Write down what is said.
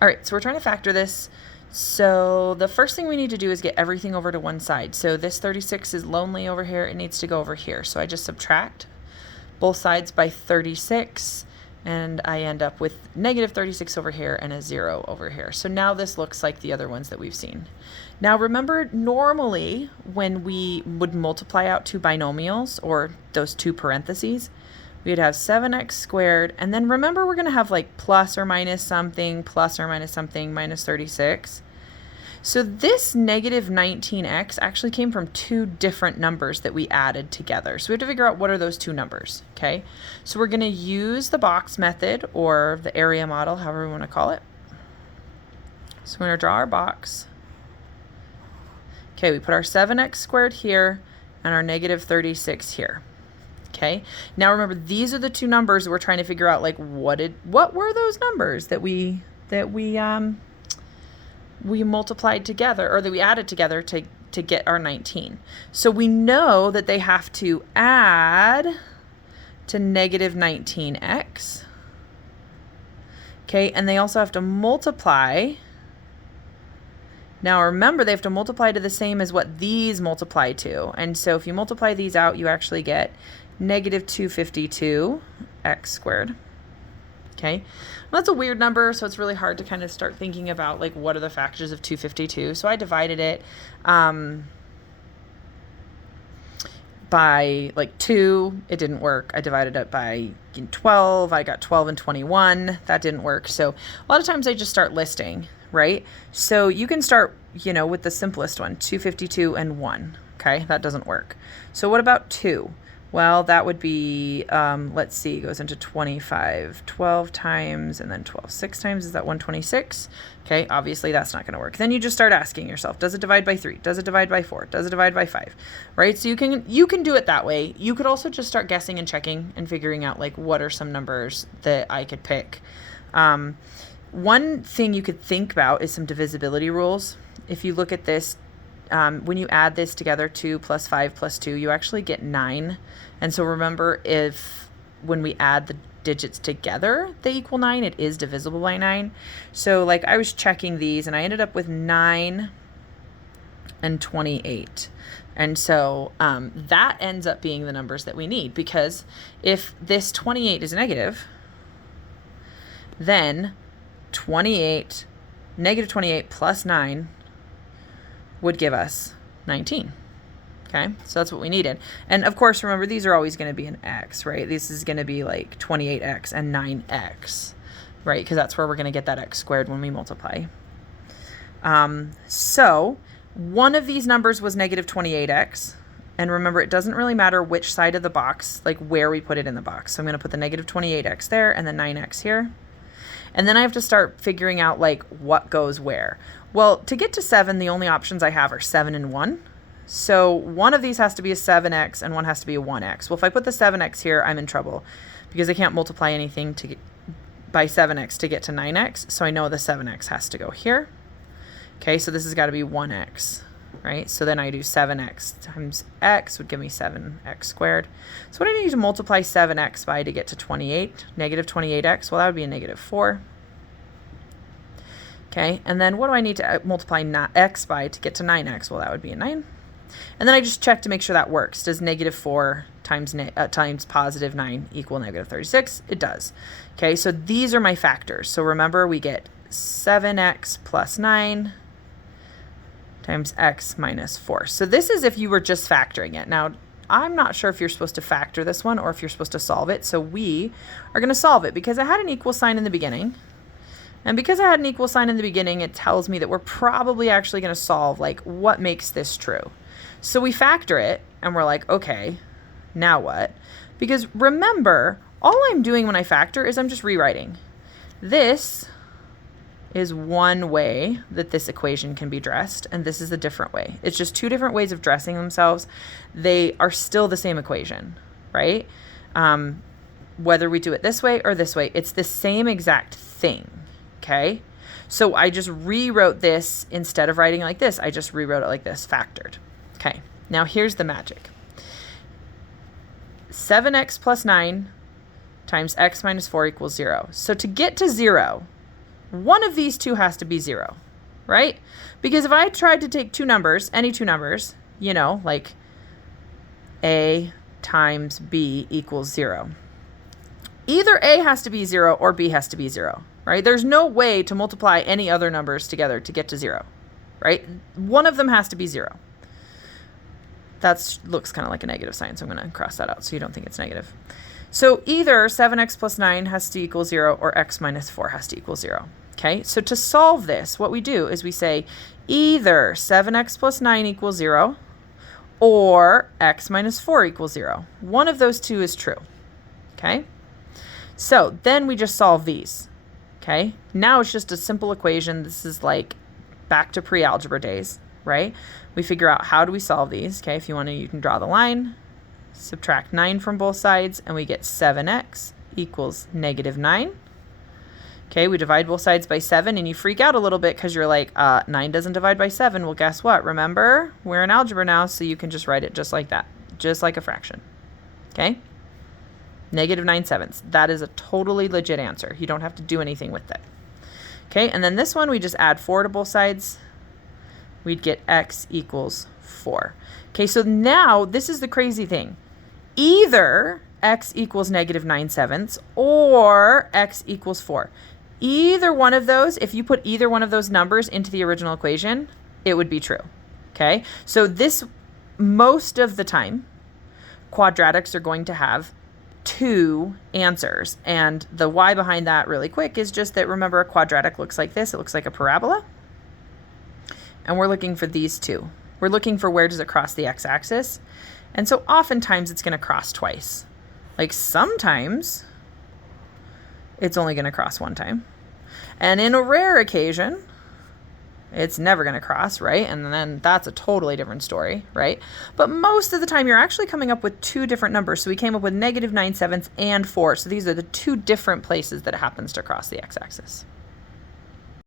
All right, so we're trying to factor this. So the first thing we need to do is get everything over to one side. So this 36 is lonely over here. It needs to go over here. So I just subtract both sides by 36, and I end up with negative 36 over here and a 0 over here. So now this looks like the other ones that we've seen. Now remember, normally when we would multiply out two binomials, or those two parentheses, we'd have 7x squared, and then remember we're going to have like plus or minus something, minus 36. So this negative 19x actually came from two different numbers that we added together. So we have to figure out what are those two numbers, okay? So we're going to use the box method, or the area model, however we want to call it. So we're going to draw our box. Okay, we put our 7x squared here and our negative 36 here. Okay, now remember, these are the two numbers that we're trying to figure out, like what were those numbers that we multiplied together, or that we added together to get our 19. So we know that they have to add to negative 19x. Okay, and they also have to multiply. Now remember, they have to multiply to the same as what these multiply to. And so if you multiply these out, you actually get negative 252 x squared. Okay, well, that's a weird number, so it's really hard to kind of start thinking about like what are the factors of 252. So I divided it by like 2. It didn't work. I divided it by 12. I got 12 and 21. That didn't work. So a lot of times I just start listing, right? So you can start, with the simplest one, 252 and 1. Okay, that doesn't work. So what about 2? Well, that would be, let's see, goes into 25, 12 times, and then 12 6 times. Is that 126? Okay, obviously that's not going to work. Then you just start asking yourself, does it divide by 3? Does it divide by 4? Does it divide by 5? Right? So you can do it that way. You could also just start guessing and checking and figuring out like what are some numbers that I could pick. One thing you could think about is some divisibility rules. If you look at this, when you add this together, 2 plus 5 plus 2, you actually get 9. And so remember, when we add the digits together, they equal 9, it is divisible by 9. So like I was checking these and I ended up with 9 and 28. And so that ends up being the numbers that we need, because if this 28 is negative, then negative 28 plus 9 would give us 19. Okay, so that's what we needed. And of course, remember, these are always going to be an x, right? This is going to be like 28x and 9x, right? Because that's where we're going to get that x squared when we multiply. So one of these numbers was negative 28x. And remember, it doesn't really matter which side of the box, like where we put it in the box. So I'm going to put the negative 28x there and the 9x here. And then I have to start figuring out like what goes where. Well, to get to 7, the only options I have are 7 and 1. So one of these has to be a 7x and one has to be a 1x. Well, if I put the 7x here, I'm in trouble because I can't multiply anything by 7x to get to 9x. So I know the 7x has to go here. Okay, so this has got to be 1x, right? So then I do 7x times x would give me 7x squared. So what do I need to multiply 7x by to get to 28? Negative 28x, well, that would be a negative 4. Okay, and then what do I need to multiply x by to get to 9x? Well, that would be a 9. And then I just check to make sure that works. Does negative 4 times positive 9 equal negative 36? It does. Okay, so these are my factors. So remember, we get 7x plus 9 times x minus 4. So this is if you were just factoring it. Now, I'm not sure if you're supposed to factor this one or if you're supposed to solve it. So we are going to solve it because I had an equal sign in the beginning. And because I had an equal sign in the beginning, it tells me that we're probably actually going to solve like what makes this true. So we factor it and we're like, okay, now what? Because remember, all I'm doing when I factor is I'm just rewriting. This is one way that this equation can be dressed, and this is a different way. It's just two different ways of dressing themselves. They are still the same equation, right? Whether we do it this way or this way, it's the same exact thing, okay? So I just rewrote this instead of writing it like this. I just rewrote it like this, factored. Okay, now here's the magic. 7x plus 9 times x minus 4 equals 0. So to get to 0, one of these two has to be 0, right? Because if I tried to take two numbers, any two numbers, you know, like A times B equals 0, either A has to be 0 or B has to be 0, right? There's no way to multiply any other numbers together to get to 0, right? One of them has to be 0. That looks kind of like a negative sign, so I'm going to cross that out so you don't think it's negative. So either 7x plus 9 has to equal 0 or x minus 4 has to equal 0. Okay, so to solve this, what we do is we say either 7x plus 9 equals 0 or x minus 4 equals 0. One of those two is true. Okay, so then we just solve these. Okay, now it's just a simple equation. This is like back to pre-algebra days, right? We figure out how do we solve these. Okay, if you want to, you can draw the line. Subtract 9 from both sides, and we get 7x equals negative 9. Okay, we divide both sides by 7, and you freak out a little bit because you're like, 9 doesn't divide by 7. Well, guess what? Remember, we're in algebra now, so you can just write it just like that, just like a fraction. Okay? Negative 9/7. That is a totally legit answer. You don't have to do anything with it. Okay, and then this one, we just add 4 to both sides. We'd get x equals 4. Okay, so now this is the crazy thing. Either x equals negative 9/7 or x equals 4. Either one of those, if you put either one of those numbers into the original equation, it would be true. Okay, so this, most of the time, quadratics are going to have two answers. And the why behind that really quick is just that, remember, a quadratic looks like this. It looks like a parabola. And we're looking for these two. We're looking for where does it cross the x-axis. And so oftentimes it's going to cross twice. Like sometimes it's only going to cross one time. And in a rare occasion, it's never going to cross, right? And then that's a totally different story, right? But most of the time you're actually coming up with two different numbers. So we came up with negative 9/7 and 4. So these are the two different places that it happens to cross the x-axis.